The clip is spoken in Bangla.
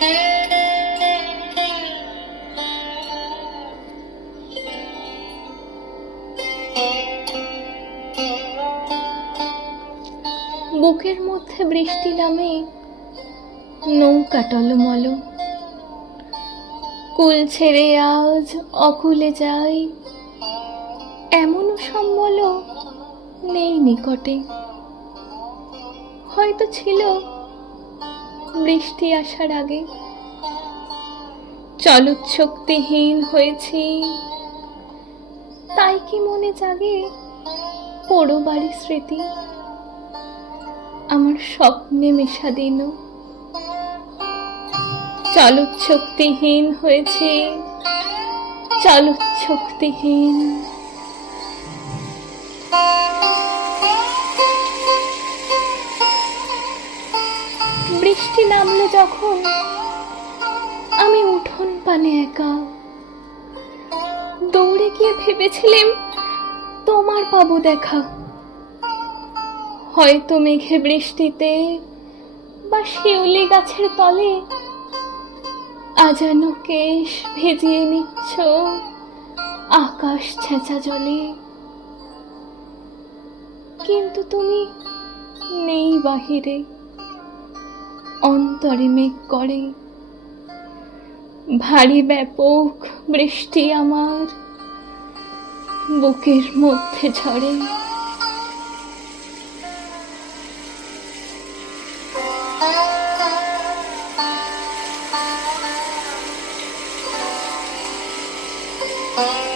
বুকের মধ্যে বৃষ্টি নামে নৌকা টলমল কুল ছেড়ে আজ অকুলে যাই এমনও সম্বল নেই নিকটে হয়তো ছিল বৃষ্টি আসার আগে চলচ্ছক্তিহীন হয়েছি তাই কি মনে জাগে পড়ো বাড়ির স্মৃতি আমার স্বপ্নে মেশা দিন চলচ্ছক্তিহীন হয়েছি চলচ্ছক্তিহীন বৃষ্টি নামলে যখন আমি উঠোন পানে একা দৌড়ে গিয়ে ভেবেছিলাম তোমার পাবো দেখা হয়তো মেঘে বৃষ্টিতে বা শিউলি গাছের তলে আজানো কেশ ভেজিয়ে নিচ্ছ আকাশ ছেঁচা জলে কিন্তু তুমি নেই বাহিরে অন্তরে মেঘ করে ভারী ব্যাপক বৃষ্টি আমার বুকের মধ্যে ঝরে Oh